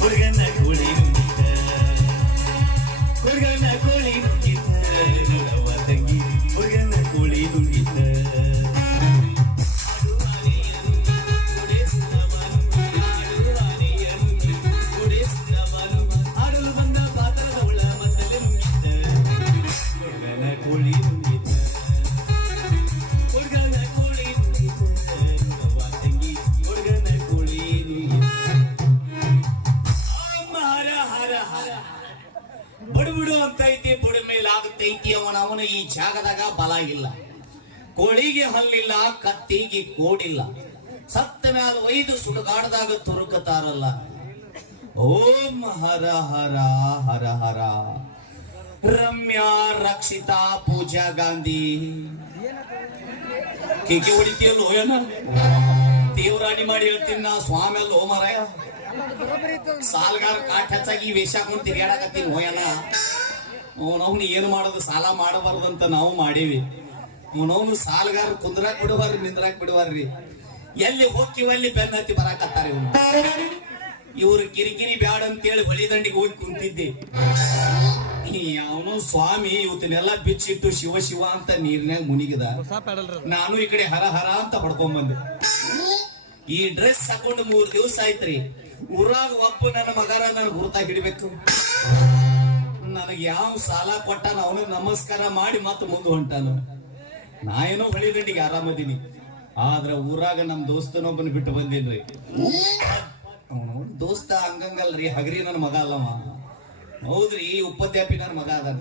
ಹುಡುಗನ ಕೋಳಿ ನುಂಗಿತ ಹುಡುಗನ ಕೋಳಿ ನುಂಗಿತ ನೋಡವ ತಂಗಿ ಹುಡುಗನ ಕೋಳಿ ನುಂಗಿತ ಆಡಲು ಬಂದ ಪಾತ್ರದವಳ ಮತ್ತಲೆ ನುಂಗಿತ ಹುಡುಗನ ಕೋಳಿ ನುಂಗಿತ ಹುಡುಗನ ಕೋಳಿ ನುಂಗಿತ ನೋಡವ ತಂಗಿ ಹುಡುಗನ ಕೋಳಿ ನುಂಗಿತ ಬುಡುಬುಡು ಅಂತ ಐತಿ ಬುಡ ಮೇಲಾಗುತ್ತೈತಿ ಅವನ ಈ ಜಾಗದಾಗ ಬಲ ಇಲ್ಲ ಕೋಳಿಗೆ ಹಲ್ಲಿಲ್ಲ ಕತ್ತಿಗೆ ಕೋಡಿಲ್ಲ ಸತ್ತ ಮ್ಯಾಲ ಒಯ್ದು ಸುಡುಗಾಡದಾಗ ತುರುಕತಾರಲ್ಲ ಓಂ ಹರ ಹರ ಹರ ಹರ ರಮ್ಯಾ ರಕ್ಷಿತಾ ಪೂಜಾ ಗಾಂಧಿ ಕೇಕೆ ಹೊಡಿತೀಯಲ್ಲ ಹೋಯನ ದೇವರಾಣಿ ಮಾಡಿ ಹೇಳ್ತೀನಿ ನಾ ಸ್ವಾಮಿ ಅಲ್ಲ ಓ ಮಾರಾಯ ಸಾಲಗಾರ ಕಾಟ್ ಹೆಚ್ಚಾಗಿ ವೇಷ ಹಾಕೊಂಡು ತಿರ್ಗಾಡಕತ್ತೀನಿ ಹೋಯನ ಅವನವ್ನು ಏನು ಮಾಡೋದು ಸಾಲ ಮಾಡಬಾರ್ದಂತ ನಾವು ಮಾಡೇವಿ ಅವನವ್ನು ಸಾಲಗಾರ ಕುಂದ್ರಾಕ್ ಬಿಡಬಾರ್ರಿ ನಿಂದ್ರಾಕ್ ಬಿಡಬಾರ್ರಿ ಎಲ್ಲಿ ಹೋಗ್ತಿವಲ್ಲಿ ಬೆನ್ನ ಹತ್ತಿ ಬರಾಕತ್ತಾರ ಇವ್ರು ಕಿರಿಕಿರಿ ಬ್ಯಾಡ ಅಂತೇಳಿ ಹೊಳಿ ದಂಡಿಗೆ ಹೋಗಿ ಕುಂತಿದ್ದೆ ಅವನು ಸ್ವಾಮಿ ಇವತ್ತನ್ನೆಲ್ಲ ಬಿಚ್ಚಿಟ್ಟು ಶಿವ ಶಿವ ಅಂತ ನೀರ್ನ್ಯಾಗ ಮುನಿಗಿದ ನಾನು ಈ ಕಡೆ ಹರ ಹರ ಅಂತ ಹೊಡ್ಕೊಂಡ್ ಬಂದೆ ಈ ಡ್ರೆಸ್ ಹಾಕೊಂಡು 3 ದಿವಸ ಆಯ್ತ್ರಿ ಊರಾಗ ಒಬ್ಬ ನನ್ನ ಮಗರ ನನ್ ಗುರ್ತಾ ಹಿಡಿಬೇಕು ನನಗೆ ಯಾವ ಸಾಲ ಕೊಟ್ಟಾನ ಅವನು ನಮಸ್ಕಾರ ಮಾಡಿ ಮತ್ತ ಮುಂದೆ ಹೊಂಟಾನು ನಾ ಏನೋ ಹೊಳಿ ದಂಡಿಗೆ ಆರಾಮದೀನಿ ಆದ್ರ ಊರಾಗ ನಮ್ ದೋಸ್ತನೊಬ್ಬನ ಬಿಟ್ಟು ಬಂದೇನ್ರಿ ಅವನು ದೋಸ್ತ ಹಂಗಂಗಲ್ರಿ ಹಗರಿ ನನ್ನ ಮಗ ಅಲ್ಲವ ಹೌದ್ರಿ ಉಪದ್ಯಾಪಿ ನನ್ನ ಮಗ ಅದಾನ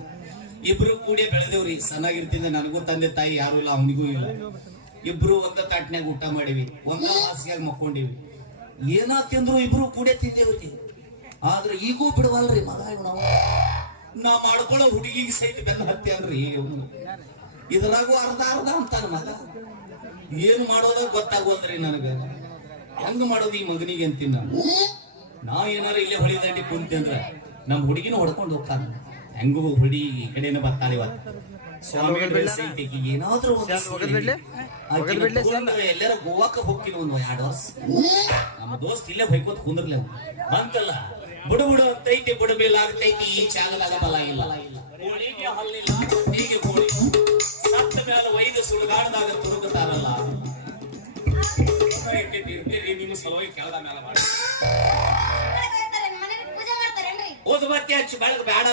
ಇಬ್ರು ಕೂಡಿ ಬೆಳೆದೇವ್ರಿ ಸಣ್ಣಾಗಿರ್ತಿಂದ ನನಗೂ ತಂದೆ ತಾಯಿ ಯಾರು ಇಲ್ಲ ಅವನಿಗೂ ಇಲ್ಲ ಇಬ್ರು ಒಂದ ತಾಟ್ನ್ಯಾಗ ಊಟ ಮಾಡಿವಿ ಒಂದ ಹಾಸಿಗೆಯಾಗ ಮಕ್ಕೊಂಡಿವಿ ಏನಾ ತಿಂದ್ರು ಇಬ್ರು ಕೂಡೆ ತಿಂದೇವ್ರಿ ಆದ್ರೆ ಈಗೂ ಬಿಡವಲ್ರಿ ಮಗ ನಾವು ನಾ ಮಾಡ್ಕೊಳ್ಳೋ ಹುಡುಗಿಗೆ ಸಹಿತ ಬೆನ್ನ ಹತ್ತಿ ಅನ್ರಿ ಇದ್ರಾಗೂ ಅರ್ಧ ಅರ್ಧ ಅಂತಾನ ಮಗ ಏನ್ ಮಾಡೋದ ಗೊತ್ತಾಗೋದ್ರಿ ನನಗ ಹೆಂಗ ಮಾಡೋದು ಈ ಮಗನಿಗೆ ಅಂತೀನಿ ನಾ ಏನಾರ ಇಲ್ಲೇ ಹೊಳಿ ದಂಡಿ ಕುಂತಂದ್ರ ನಮ್ ಹುಡುಗಿನ ಹೊಡ್ಕೊಂಡು ಹೋಗ್ತಾನ ಹೆಂಗೂ ಹುಡಿ ಈ ಕಡೆನ ಬರ್ತಾಳೆ ಇವತ್ತು ಸ್ವಾಮಿ ಏನಾದ್ರೂ ಎಲ್ಲಾರ ಗೋವಾಕ ಹೋಗ್ತೀನಿ ಒಂದು 2 ವರ್ಷ ನಮ್ಮ ದೋಸ್ತ್ ಇಲ್ಲೇ ಬೈಕೋತ್ ಕುಂದ್ರಲ್ಲ ಬಂತಲ್ಲ ಬುಡು ಬುಡು ಅಂತೈತಿ ಬುಡ ಮೇಲಾಗ್ತೈತಿ ಈ ಜಾಗದಾಗ ಬಲ ಇಲ್ಲ ಕೋಳಿಗೆ ಹಲ್ಲಿಲ್ಲ ಹೀಗೆ ಕೋಳಿ ಸತ್ತ ಮೇಲೆ ಒಯ್ದು ಸುಡುಗಾಡದಾಗ ತುರುಗುತ್ತಾರಲ್ಲ ನಿಮ್ಮ ಸಲುವಾಗಿ ಕೆಳದ ಮೇಲೆ ಮಾಡಿ ಓದು ಮತ್ತೆ ಹಚ್ಚಿ ಬೆಳಗ್ಗೆ ಬೇಡ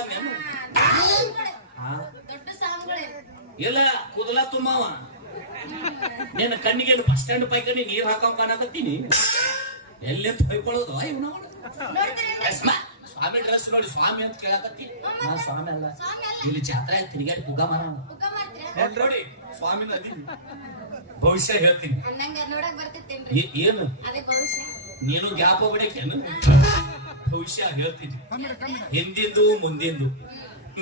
ಎಲ್ಲ ಕೂದಲ ತುಂಬವ ನಿನ್ನ ಕಣ್ಣಿಗೆ ಬಸ್ ಸ್ಟ್ಯಾಂಡ್ ಪೈಕಿ ನೀರ್ ಹಾಕಂಗ್ ಕಾಣಕತ್ತೀನಿ ಎಲ್ಲೆಂತ ಬೈಕೊಳ್ಳೋದು ಸ್ವಾಮಿ ಡ್ರೆಸ್ ನೋಡಿ ಸ್ವಾಮಿ ಅಂತ ಕೇಳಕತ್ತಿ ನಾ ಸ್ವಾಮಿ ಅಲ್ಲ ಇಲ್ಲಿ ಜಾತ್ರೆ ತಿರುಗಾಡಿ ಪುಗ ಮರ ನೋಡಿ ಸ್ವಾಮಿನ ಅದೀನಿ ಭವಿಷ್ಯ ಹೇಳ್ತೀನಿ ಏನು ನೀನು ಗ್ಯಾಪ್ ಹೋಗ್ಬಿಡಕೇನು ಭವಿಷ್ಯ ಹೇಳ್ತೀನಿ ಹಿಂದಿಂದು ಮುಂದಿಂದು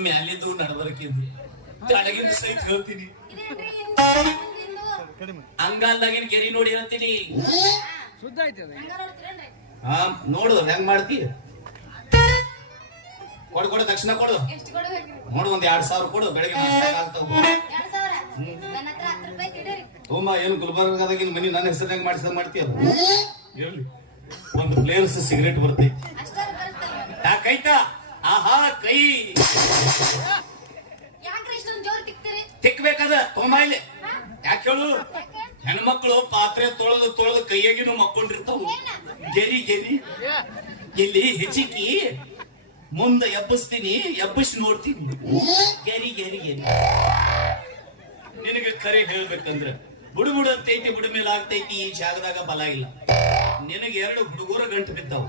ಮ್ಯಾಲಿಂದು ನಡಬರ್ಕಿಂದು ತಳಗಿಂದ ಸಹಿತ ಹೇಳ್ತೀನಿ ಅಂಗಾಲ್ದಾಗಿನ ಕೆರಿ ನೋಡಿ ಹೇಳ್ತೀನಿ ನೋಡು ಹೆಂಗ್ ಮಾಡ್ತಿ ಕೊಡು ದಕ್ಷಿಣ ಕೊಡು ನೋಡು 2,000 ಕೊಡು ಬೆಳಗ್ಗೆ ಹೋಮ ಏನು ಗುಲ್ಬರ್ಗದಾಗಿನ ಮನಿ ನನ್ನ ಹೆಸರು ಮಾಡಿಸಿದ ಮಾಡ್ತೀಯ ಇರ್ಲಿ ಒಂದು ಪ್ಲೇಯರ್ಸ್ ಸಿಗರೇಟ್ ಬರ್ತೈತಿ ಯಾಕೈತಾ ಆಹಾ ಕೈ ತಿಕ್ಬೇಕದ ತೊಂಬ ಇಲ್ಲಿ ಯಾಕೆ ಹೇಳು ಹೆಣ್ಮಕ್ಳು ಪಾತ್ರೆ ತೊಳೆದು ಕೈಯಾಗಿನೂ ಮಕ್ಕೊಂಡಿರ್ತಾವ ಗೆರಿ ಇಲ್ಲಿ ಹೆಚ್ಚಿಕ್ಕಿ ಮುಂದ ಎಬ್ಬಿಸ್ತೀನಿ ಎಬ್ಬಿಸಿ ನೋಡ್ತೀನಿ ಗೆರಿ ನಿನಗೆ ಕರೆ ಹೇಳ್ಬೇಕಂದ್ರ ಬುಡು ಅಂತೈತಿ ಬುಡ ಮೇಲೆ ಆಗ್ತೈತಿ ಈ ಜಾಗದಾಗ ಬಲ ಇಲ್ಲ ನಿನಗೆ 2 ಹುಡುಗರ ಗಂಟು ಬಿದ್ದಾವ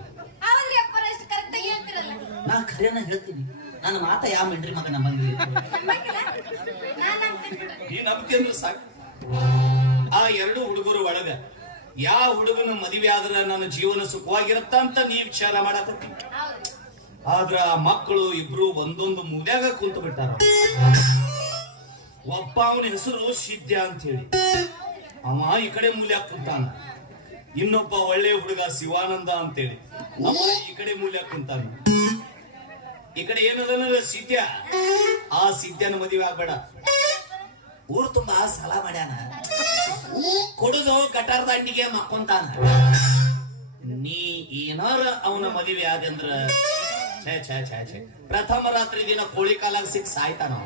ನಾ ಖರೇನ ಹೇಳ್ತೀನಿ ನನ್ನ ಮಾತ ಯಾವ ಮೆಂಡ್ರಿ ಮಗ ನಮ್ಮಂಗಿ ನೀ ನಂಬ್ತೀನಿ ಸಾಕು ಆ 2 ಹುಡುಗರು ಒಳಗ ಯಾವ ಹುಡುಗನ ಮದುವೆ ಆದ್ರ ನನ್ನ ಜೀವನ ಸುಖವಾಗಿರತ್ತ ಅಂತ ನೀ ವಿಚಾರ ಮಾಡಾಕತ್ತಿ ಆದ್ರ ಆ ಮಕ್ಕಳು ಇಬ್ರು ಒಂದೊಂದು ಮೂಲ್ಯಾಗ ಕುಂತು ಬಿಟ್ಟಾರ ಒಬ್ಬ ಅವನ ಹೆಸರು ಸಿದ್ಧ ಅಂತ ಹೇಳಿ ಅವ ಈ ಕಡೆ ಮೂಲ್ಯಾಗ ಕುಂತಾನ ಇನ್ನೊಬ್ಬ ಒಳ್ಳೆ ಹುಡುಗ ಶಿವಾನಂದ ಅಂತೇಳಿ ಅವ ಈ ಕಡೆ ಮೂಲ್ಯಾಗ ಕುಂತಾನ ಈ ಕಡೆ ಏನದ ಸಿದ್ಧ ಆ ಸಿದ್ಧನ ಮದುವೆ ಆಗ್ಬೇಡ ಊರ್ ತುಂಬಾ ಸಾಲ ಮಾಡ್ಯಾನ ಕುಡಿದು ಗಟಾರ ದಂಡಿಗೆ ಮಕ್ಕೊಂತಾನ ನೀ ಏನಾರ ಅವನ ಮದುವೆ ಆದಂದ್ರ ಛೇ ಛೇ ಛೇ ಛೇ ಪ್ರಥಮ ರಾತ್ರಿ ದಿನ ಕೋಳಿ ಕಾಲಾಗ ಸಿಕ್ ಸಾಯ್ತಾನ ಅವ.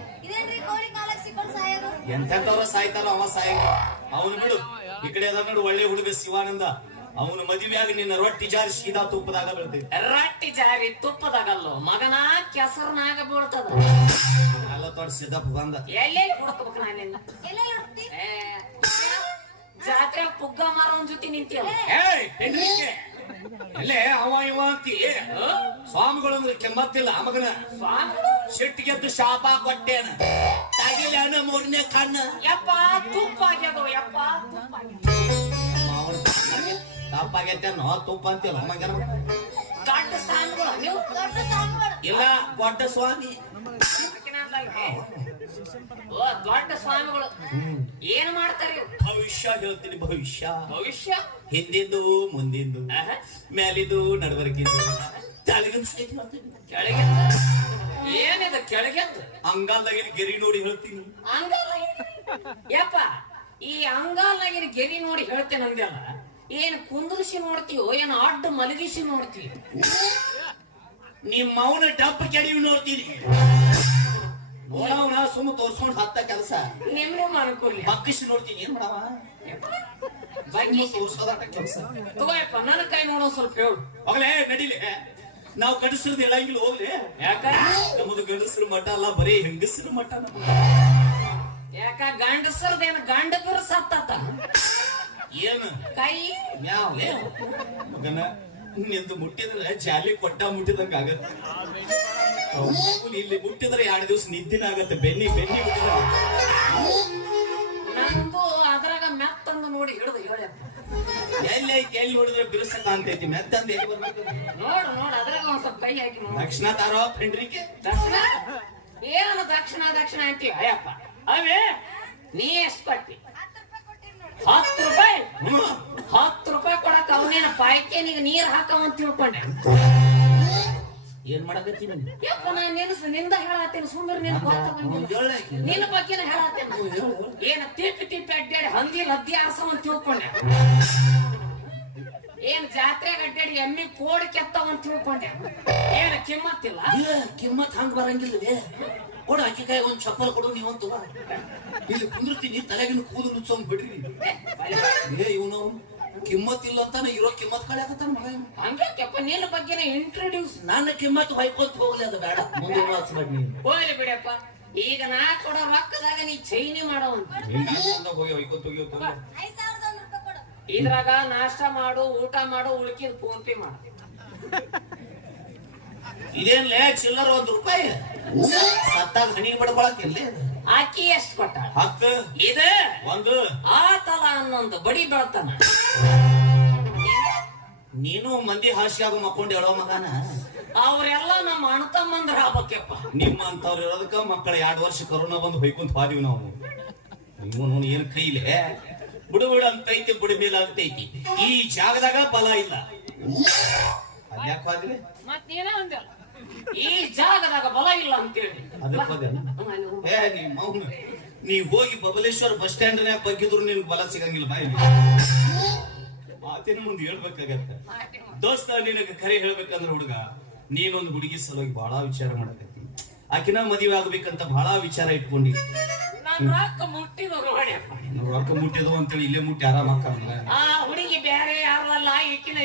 ಎಂತೆಂತವ್ರ ಸಾಯ್ತಾರ ಅವ ಸಾಯ ಅವನು ಬಿಡು. ಈ ಕಡೆ ಅದ ನೋಡು ಒಳ್ಳೆ ಹುಡುಗ ಶಿವಾನಂದ, ಅವನ ಮದುವೆಯಾಗಿ ನಿನ್ನ ರೊಟ್ಟಿ ಜಾರಿ ಸೀದಾ ತುಪ್ಪದಾಗ ಬೀಳ್ತೈತಿ. ರೊಟ್ಟಿ ಜಾರಿ ತುಪ್ಪದಾಗಲ್ಲೋ ಮಗನ ಕೆಸರ್ನಾಗ ಬೀಳ್ತದ. ಎಲ್ಲ ತೊಡ್ ಸಿದ್ದಪ್ಪ ಬಂದ ಎಲ್ಲೆಲ್ಲಿ ಹುಡುಕ್ಬೇಕು ನಾನಿನ್ನ ಜಾತ್ರೆ ಪುಗ್ಗ ಮಾರೋನ್ ಜೊತೆ ನಿಂತಿಯಲ್ಲ. ಎಲ್ಲೇ ಅವ ಇವ ಅಂತಿ ಸ್ವಾಮಿಗಳು ಅಂದ್ರೆ ಕೆಮ್ಮತ್ತಿಲ್ಲ ಮಗನ. ಸ್ವಾಮಿಗಳು ಶೆಟ್ಟಿಗೆದ್ದು ಶಾಪ ಕೊಟ್ಟೇನ ತಗಿಲ ಮೂರನೇ ಕಣ್ಣ. ಯಪ್ಪ ತುಪ್ಪ ಆಗ್ಯದೋ ಯಪ್ಪ ತುಪ್ಪ ತಪ್ಪಾಗೈತೇನೋ ತುಪ್ಪ ಅಂತಿಲ್ಲ ಮಗನ. ದೊಡ್ಡ ಸ್ವಾಮಿಗಳು ನೀವು ದೊಡ್ಡ ಸ್ವಾಮಿಗಳು ಇಲ್ಲ ದೊಡ್ಡ ಸ್ವಾಮಿ. ಓ ದೊಡ್ಡ ಸ್ವಾಮಿಗಳು ಏನ್ ಮಾಡ್ತಾರೆ? ಭವಿಷ್ಯ ಹೇಳ್ತೀನಿ. ಭವಿಷ್ಯ ಭವಿಷ್ಯ ಹಿಂದಿಂದು ಮುಂದಿಂದು ಮೇಲಿದು ನಡವರ್ಕಿಂದು ಕೆಳಗೆ ಏನಿದೆ ಕೆಳಗೆಂದು ಅಂಗಾಲ್ದಾಗಿನ ಗೆರಿ ನೋಡಿ ಹೇಳ್ತೀನಿ. ಅಂಗಾಲ ಯಪ್ಪ ಈ ಅಂಗಾಲ್ನಾಗಿನ ಗೆರಿ ನೋಡಿ ಹೇಳ್ತೇನೆ ಅಂದ್ಯಲ್ಲ, ಏನ್ ಕುಂದ್ರಿಸಿ ನೋಡ್ತೀವೋ ಏನ್ ಅಡ್ಡ ಮಲಗಿಸಿ ನೋಡ್ತೀವಿ? ನಿಮ್ಮ ಅವನ ಡಬ್ಬ ಕೆಡವಿ ನೋಡ್ತೀನಿ. ನೋಡವನ ಸುಮ್ಮ ತೋರ್ಸ್ಕೊಂಡ್ ಹತ್ತ ಕೆಲಸ ನಿಮ್ಗೆ ಮಾಡ್ಕೊಡ್ಲಿ ಬಗ್ಗಿಸಿ ನೋಡ್ತೀನಿ. ಏನ್ ಮಾಡವ ತೋರ್ಸೋದಾಟ ಕೆಲಸ. ತಗೋಯಪ್ಪ ನನ್ನ ಕೈ ನೋಡೋ ಸ್ವಲ್ಪ ಹೇಳು. ಹೋಗ್ಲೇ ನಡಿಲೆ, ನಾವು ಗಂಡಸರದ್ದು ಹೇಳಂಗಿಲ್ಲ. ಹೋಗ್ಲಿ ಯಾಕ ನಮ್ಮದು ಗಂಡಸರು ಮಠ ಅಲ್ಲ, ಬರೀ ಹೆಂಗಸರು ಮಠ. ಯಾಕ ಗಂಡಸರದೇನು ಗಂಡ ಬಿರು ಸತ್ತ ಏನು ಕೈ ಮ್ಯಾವ್ಲೇ ಮಗನ ನಿಂದು ಮುಟ್ಟಿದ್ರೆ ಜಾಲಿ ಕೊಟ್ಟ ಮುಟ್ಟಿದಂಗ ಆಗತ್ತೆ. ಇಲ್ಲಿ ಮುಟ್ಟಿದ್ರೆ 2 ದಿವಸ ನಿದ್ದಿನ ಆಗತ್ತೆ. ಬೆನ್ನಿ ಮುಟ್ಟಿದ್ರೆ ನಂದು ಅದ್ರಾಗ ಮೆತ್ತಂದು ನೋಡಿ ಹಿಡಿದು ಹೇಳಪ್ಪ. ಎಲ್ಲಿ ನೋಡಿದ್ರೆ ಬಿರುಸ ಕಾಣ್ತೈತಿ. ಮೆತ್ತಂದ ಎಲ್ಲಿ ಬರ್ಬೇಕು ನೋಡು ಅದ್ರಾಗ ಒಂದ್ ಸ್ವಲ್ಪ ಕೈ ಹಾಕಿ ನೋಡು. ದಕ್ಷಿಣ ತಾರೋ ಫ್ರೆಂಡ್ರಿಗೆ ದಕ್ಷಿಣ ಏನು ದಕ್ಷಿಣ ಅಂತೀವಿ? ಅಯ್ಯಪ್ಪ ಅವೇ ನೀ ಎಷ್ಟು ಕೊಟ್ಟಿ? 10 ರೂಪಾಯಿ. 10 ರೂಪಾಯಿ ಕೊಡಕ್ ಅವನೇನ ಪಾಯ್ಕೇನಿಗೆ ನೀರ್ ಹಾಕವಂತ ತಿಳ್ಕೊಂಡೆ. ಏನ್ ಮಾಡಕತ್ತೀನಿ? ಯಪ್ಪ ನಾನು ನಿಂದ ಹೇಳತ್ತೇನೆ ಸುಮ್ಮನೆ ನಿನ್ ಗೊತ್ತಾಗಂಗಿಲ್ಲ. ನಿನ್ನ ಬಗ್ಗೆನ ಹೇಳತ್ತೇನೆ. ಏನ ತಿಪ್ಪಿ ಅಡ್ಡಾಡಿ ಹಂದಿ ಲದ್ದಿ ಆರ್ಸವಂತ ತಿಳ್ಕೊಂಡೆ. ಏನ್ ಜಾತ್ರೆಗೆ ಅಡ್ಡಾಡಿ ಎಮ್ಮಿ ಕೋಡ್ ಕೆತ್ತವಂತ ತಿಳ್ಕೊಂಡೆ. ಏನ ಕಿಮ್ಮತ್ತಿಲ್ಲ? ಕಿಮ್ಮತ್ ಹಂಗ ಬರಂಗಿಲ್ಲವೇ? ಕೊಡು ಅಕ್ಕಿ ಕಾಯಿ ಒಂದ್ ಚಪ್ಪಲ್ ಕೊಡು. ನೀವಂತ ಇಲ್ಲಿ ಕುಂದಿರ್ತೀನಿ, ತಲೆಗಿನ ಕೂದಲು ನುಚ್ಚೋಂಗ್ ಬಿಡ್ರಿ. ಇವನು ಕಿಮ್ಮತ್ ಇಲ್ಲ ಅಂತಾನೆ ಇರೋ ಕಿಮ್ಮತ್ ಕಳೆಯಕತ್ತಾನ ಮಗ. ಹಂಗ್ಯಾಕಪ್ಪ ನಿನ್ನ ಬಗ್ಗೆನ ಇಂಟ್ರೊಡ್ಯೂಸ್. ನನ್ನ ಕಿಮ್ಮತ್ ಹೊಯ್ಕೊಂತ ಹೋಗ್ಲಿ, ಅದು ಬೇಡ. ಮುಂದೆ ಹೋಗ್ಲಿ ಬಿಡಪ್ಪ. ಈಗ ನಾ ಕೊಡೋ ರೊಕ್ಕದಾಗ ನೀ ಚೈನಿ ಮಾಡೋವಂತ. ಇದ್ರಾಗ ನಾಷ್ಟ ಮಾಡು, ಊಟ ಮಾಡು, ಉಳ್ಕಿದ್ ಫೋನ್ ಪೇ ಮಾಡು. ಇದೇನ್ಲೇ ಚಿಲ್ಲರ ₹1 ಸತ್ತಾಗ ಹಣಿಗೆ ಬಡ್ಕೊಳಕಿರ್ಲಿ. ಆಕಿ ಎಷ್ಟು ಕೊಟ್ಟ? ಹಕ್ಕ ಇದು ಒಂದು ಆತಲ ಅನ್ನೊಂದು ಬಡಿ ಬೆಳತಾನ. ನೀನು ಮಂದಿ ಹಾಸ್ಯಾಗ ಮಕ್ಕೊಂಡು ಹೇಳೋ ಮಗನ. ಅವ್ರೆಲ್ಲ ನಮ್ಮ ಅಣ್ಣ ತಮ್ಮಂದ್ರ ಆಗ್ಬೇಕಪ್ಪ. ನಿಮ್ಮ ಅಂತವ್ರು ಇರೋದಕ್ಕ ಮಕ್ಕಳ 2 ವರ್ಷ ಕರೋನಾ ಬಂದು ಹೊಯ್ಕೊಂತ ಹೋದಿವಿ ನಾವು. ಇವನು ಏನ್ ಕೈಲೆ ಬಿಡು ಅಂತೈತಿ, ಬಿಡ ಮೇಲೆ ಆಗ್ತೈತಿ. ಈ ಜಾಗದಾಗ ಬಲ ಇಲ್ಲ. ಅದ್ಯಾಕ ಹೋದ್ರಿ? ಮತ್ತೇನ ಅಂದಲ್ಲ ಈ ಜಾಗದಾಗ ಬಲ ಇಲ್ಲ ಅಂತೇಳಿ. ನೀ ಹೋಗಿ ಬಬಲೇಶ್ವರ ಬಸ್ ಸ್ಟ್ಯಾಂಡ್ ನಾಗ ಬಗ್ಗಿದ್ರು ನಿನ್ಗೆ ಬಲ ಸಿಗಂಗಿಲ್ಲ. ಬಾಯಿ ಮಾತಿನ ಮುಂದೆ ಹೇಳ್ಬೇಕಾಗತ್ತ. ದೋಸ್ತ ನಿನಗೆ ಕರೆ ಹೇಳ್ಬೇಕಂದ್ರೆ ಹುಡುಗ, ನೀನೊಂದು ಹುಡುಗಿ ಸಲುವಾಗಿ ಬಹಳ ವಿಚಾರ ಮಾಡಕತ್ತಿ. ಆಕಿನ ಮದುವೆ ಆಗ್ಬೇಕಂತ ಬಹಳ ವಿಚಾರ ಇಟ್ಕೊಂಡಿ. ರೊಕ್ಕ ಮುಟ್ಟಿದವು ಅಂತೇಳಿ ಇಲ್ಲೇ ಮುಟ್ಟಿ ಆರಾಮ ಹಾಕಲ್ಲ. ಆ ಹುಡುಗಿ ಬೇರೆ ಯಾರಲ್ಲ, ಈಕಿನ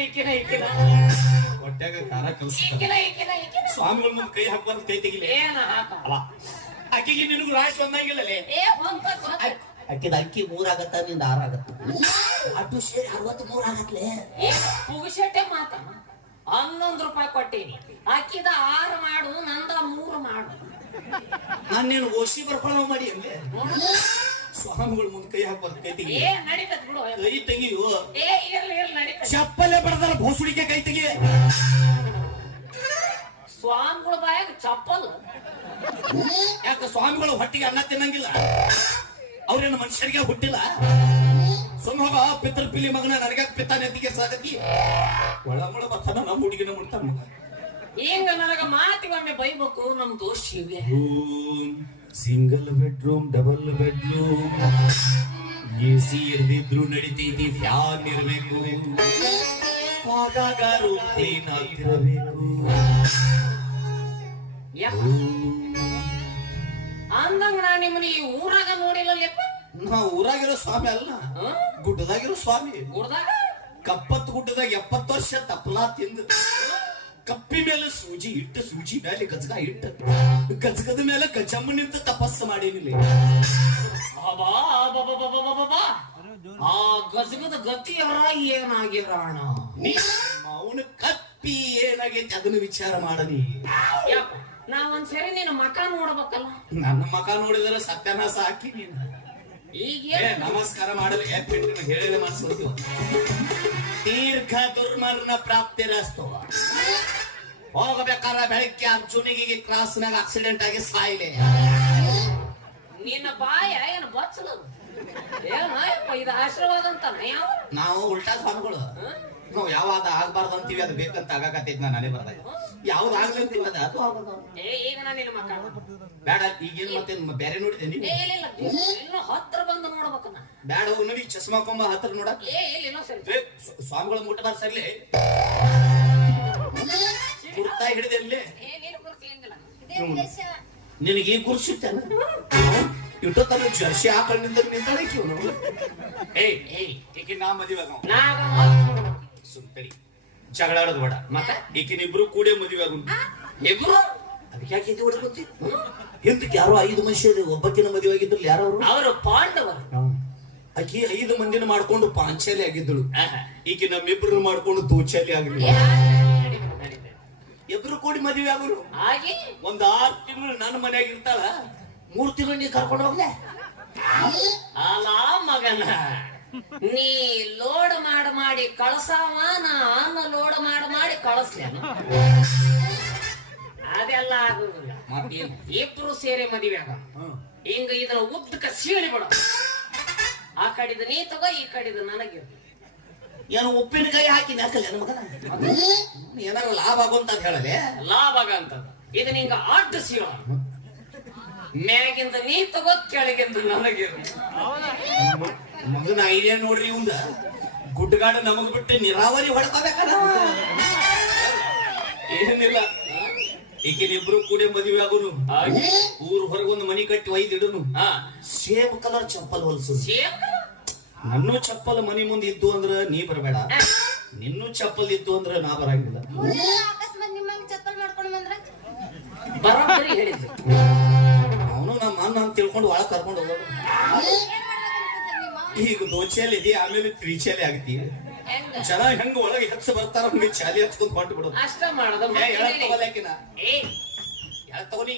ಹೊಟ್ಯಾಗ ಖಾರ ಕಲ್ಸ್ತಾರ. ಸ್ವಾಮಿಗಳ ಮುಂದೆ ಕೈ ಹಾಕ್ಬಾರ್ದು, ಕೈ ತೆಗಿಲಿ. ಅಲ್ಲ ಅಕ್ಕಿಗೆ ನಿನಗೂ ರಾಶಿ ಒಂದಂಗಿಲ್ಲಲೇ. ಅಕ್ಕಿದ ಅಕ್ಕಿ 3 ಆಗತ್ತ, ನಿಂದ 6 ಆಗತ್ತ. ಅಟ್ಟು ಸೇರಿ 63 ಆಗತ್ಲೆ. ಪುಗುಶೆಟ್ಟೆ ಮಾತ. 11 ರೂಪಾಯಿ ಕೊಟ್ಟೇನಿ. ಅಕ್ಕಿದ 6 ಮಾಡು, ನಂದ 3 ಮಾಡು. ನಾನೇನು ಓಶಿ ಬರ್ಕೊಳ ಮಾಡಿ ಅಲ್ಲೇ. ಸ್ವಾಮಿಗಳ ಮುಂದೆ ಕೈ ಹಾಕ್ಬಾರ್ದು, ಕೈ ತೆಗಿ. ನಡೀತದ ಬಿಡು. ಕೈ ತೆಗಿಯು. ನಡೀತದ. ಚಪ್ಪಲೆ ಬಡದಲ್ಲ ಭೋಸುಡಿಕೆ, ಕೈ ತೆಗಿ. ಸ್ವಾಮಿಗಳ ಬಾಯಾಗ ಚಪ್ಪಲ್. ಯಾಕ ಸ್ವಾಮಿಗಳು ಹೊಟ್ಟಿಗೆ ಅನ್ನ ತಿನ್ನಂಗಿಲ್ಲ? ಅವ್ರೇನು ಮನುಷ್ಯರಿಗೆ ಹುಟ್ಟಿಲ್ಲ? ಸುಮ್ಮಗ ಪಿತೃ ಪಿಲಿ ಮಗನ ನನಗ ಪಿತ್ತ ನೆತ್ತಿಗೆ ಸಾಗತಿ. ಒಳಮೊಳ ಬರ್ತಾನ, ನಮ್ಮ ಹುಡುಗಿನ ಮುಡ್ತಾನ. ಹಿಂಗ ನನಗ ಮಾತಿಗೊಮ್ಮೆ ಬೈಬೇಕು. ನಮ್ ದೋಷ ಇವೆ. Single bedroom, double bedroom, AC ಇರ್ದಿದ್ರು ನಡಿತೈತಿ, ಫ್ಯಾನ್ ಇರ್ಬೇಕು. ಹೋಗಾಗಾರು ಪ್ರೀನಾಗಿರಬೇಕು. ಅಂದಂಗ ನಾ ನಿಮ್ಮನ್ನ ಈ ಊರಾಗ ನೋಡಿಲ್ಲಪ್ಪ. ನಾ ಊರಾಗಿರೋ ಸ್ವಾಮಿ ಅಲ್ಲ, ಗುಡ್ಡದಾಗಿರೋ ಸ್ವಾಮಿ. ಊರ್ದಾಗ ಕಪ್ಪತ್ತು ಗುಡ್ಡದಾಗ 70 ವರ್ಷ ತಪ್ಪಲಾ ತಿಂದು ಕಪ್ಪಿ ಮೇಲೆ ಸೂಜಿ ಇಟ್ಟು, ಸೂಜಿ ಮೇಲೆ ಗಜಗ ಇಟ್ಟು, ಗಜಗದ ಮೇಲೆ ಗಜಮ್ಮ ನಿಂತು ತಪಸ್ಸು ಮಾಡೇನಿಲ್ಲ. ಆ ಗಜಗದ ಗತಿಯರ ಏನಾಗಿರೋಣ ಅವನು ಕಪ್ಪಿ ಏನಾಗೈತಿ ಅದನ್ನು ವಿಚಾರ ಮಾಡನಿ. ಯಾಕ ನಾ ಒಂದ್ಸರಿ ನಿನ್ನ ಮಕ ನೋಡ್ಬೇಕಲ್ಲ. ನನ್ನ ಮಕ ನೋಡಿದ್ರೆ ಸತ್ಯನಾಶ ಹಾಕಿ ನೀನು ಈಗ ನಮಸ್ಕಾರ ಮಾಡಲು ಹೇಳಿದ ಮಾಡಿಸ್ಕೊಡ್ತೀವ. ದೀರ್ಘ ದುರ್ಮರಣ ಪ್ರಾಪ್ತಿರಸ್ತವ. ಹೋಗಬೇಕಾರ ಬೆಳಗ್ಗೆ ಅರ್ಜುನಿಗೆ ಕ್ರಾಸ್ನಾಗ ಆಕ್ಸಿಡೆಂಟ್ ಆಗಿ ಸಾಯಿಲೆ. ನಿನ್ನ ಬಾಯ ಏನು ಬಚ್ಚಲದು ಏನಪ್ಪ, ಇದು ಆಶೀರ್ವಾದ ಅಂತಾನ ಯಾವ? ನಾವು ಉಲ್ಟಾ ಸ್ವಾಮಿಗಳು. ನಾವು ಯಾವ್ದು ಆಗ್ಬಾರ್ದು ಅಂತೀವಿ ಅದು ಬೇಕಂತ ಆಗಾಕತ್ತೈತಿ. ನಾನು ಅದೇ ಬರ್ದಾಗ ಯಾವ್ದು ಆಗ್ಲಿ ಅಂತೀವಿ ಅದು ಈಗ ನಾನು ನಿನ್ನ ಮಕ ಬೇಡ. ಈಗೇನು ಮತ್ತೆ ಬೇರೆ ನೋಡಿದ್ದೇನೆ. ಇನ್ನು ಹತ್ರ ಬಂದು ನೋಡ್ಬೇಕ ನಾ. ಬೇಡ ಹೋಗಿ ನೋಡಿ ಚಸ್ಮಾ ಕೊಂಬ ಹತ್ರ ನೋಡಕ್. ಇಲ್ಲ ಸರಿ ಸ್ವಾಮಿಗಳ ಮುಟ್ಟಬಾರ ಸರ್ಲಿ ಗುರ್ತಾ ಹಿಡಿದಲ್ಲಿ ನಿನಗೆ ಈ ಗುರ್ಸಿತ್ತೇನ ಇಟ್ಟು ತನ್ನ ಜರ್ಸಿ ಹಾಕೊಂಡಿದ್ದ ನಿಂತಾಳಕಿ ಏಕೆ ನಾ ಮದುವೆ ಸುಮ್ತಡಿ ಜಗಳ ಆಡೋದು ಬೇಡ. ಮತ್ತೆ ಈಕಿನಿಬ್ರು ಕೂಡೇ ಮದುವೆ ಆಗುನ್ ಇಬ್ರು. ಅದಕ್ಕೆ ಯಾಕೆ ಇದು ಹೊಡ್ಕೊತಿ? ಹಿಂದಕ್ಕೆ ಯಾರೋ 5 ಮನುಷ್ಯ ಒಬ್ಬಕ್ಕಿನ ಮದುವೆ ಆಗಿದ್ರಲ್ಲ ಯಾರು ಅವರು ಪಾಂಡವರು. ಆಕಿ 5 ಮಂದಿನ ಮಾಡ್ಕೊಂಡು ಪಾಂಚಾಲಿ ಆಗಿದ್ದಳು. ಈಕಿ ನಮ್ಮಿಬ್ರು ಮಾಡ್ಕೊಂಡು ತೂಚಾಲಿ ಆಗಿದ್ಳು. ಇಬ್ರು ಕೂಡಿ ಮದುವೆ ಆಗುರು. ಹಾಗೆ 6 ತಿಂಗಳು ನನ್ನ ಮನೆಯಾಗ ಇರ್ತಾಳ. 3 ತಿಂಗಳು ನೀ ಕರ್ಕೊಂಡು ಹೋಗ್ಲೆ. ಅಲ್ಲ ಮಗನ, ನೀ ಲೋಡ್ ಮಾಡಿ ಕಳ್ಸಾವ, ನಾನು ಲೋಡ್ ಮಾಡಿ ಕಳಿಸ್ಲೇನು? ಅದೆಲ್ಲ ಆಗುದಿಲ್ಲ. ಇಬ್ರು ಸೇರಿ ಮದುವೆ ಆಗ ಹಿಂಗ ಇದನ್ನ ಉದ್ದಕ ಸೀಳಿ ಬಿಡ. ಆ ಕಡಿದ ನೀ ತಗೋ, ಈ ಕಡಿದ ನನಗಿರ್ಲಿ. ಏನು ಉಪ್ಪಿನಕಾಯಿ ಹಾಕಿ ನಾಕಲ್ಲ ಮಗನ ಏನಾರು ಲಾಭ ಆಗುವಂತ ಹೇಳಲೆ. ಲಾಭ ಅಂತ ಇದು ನಿಂಗ ಅಡ್ಡ ಸೀಳ. ಮ್ಯಾಗಿಂದ ನೀ ತಗೋ, ಕೆಳಗಿಂದ ನನಗಿರ್ಲಿ. ಮಗನ ಐಡಿಯಾ ನೋಡ್ರಿ. ಇವಂದ ಗುಡ್ಡಗಾಡು ನಮಗ್ ಬಿಟ್ಟು ನೀರಾವರಿ ಹೊಡ್ಕೋಬೇಕಲ್ಲ. ಏನಿಲ್ಲ, ಈಗಿನಿಬ್ರು ಕೂಡ ಮದುವೆ ಆಗುನು. ಊರ್ ಹೊರಗೊಂದು ಮನಿ ಕಟ್ಟಿ ಒಯ್ದಿಡುನು. ಸೇಮ್ ಕಲರ್ ಚಪ್ಪಲ್ ಹೊಲ್ಸು. ನನ್ನೂ ಚಪ್ಪಲ್ ಮನಿ ಮುಂದೆ ಇದ್ದು ಅಂದ್ರ ನೀ ಬರಬೇಡ, ನಿನ್ನೂ ಚಪ್ಪಲ್ ಇದ್ದು ಅಂದ್ರ ನಾ ಬರಂಗಿಲ್ಲ. ಬರೋಬ್ಬರಿ ಹೇಳಿದ್ರು. ಅವನು ನಮ್ಮ ಅನ್ನ ಅಂತ ತಿಳ್ಕೊಂಡು ಒಳಗ್ ಕರ್ಕೊಂಡು ಹೋಗೋದು. ಈಗ ದೋಚೆಯಲ್ಲಿ ಇದೆ, ಆಮೇಲೆ ತ್ರಿಚೆಲಿ ಆಗ್ತಿ. ಜನ ಹೆಂಗ ಒಳಗೆ ಹೆಚ್ಚು ಬರ್ತಾರ ಹಂಗೆ ಚಾಲಿ ಹಚ್ಕೊಂಡ್ ಹೊಂಟು ಬಿಡೋದು. ಅಷ್ಟ ಮಾಡೋದು ತಗೋಲಾಕಿನ ತಗೋನಿ.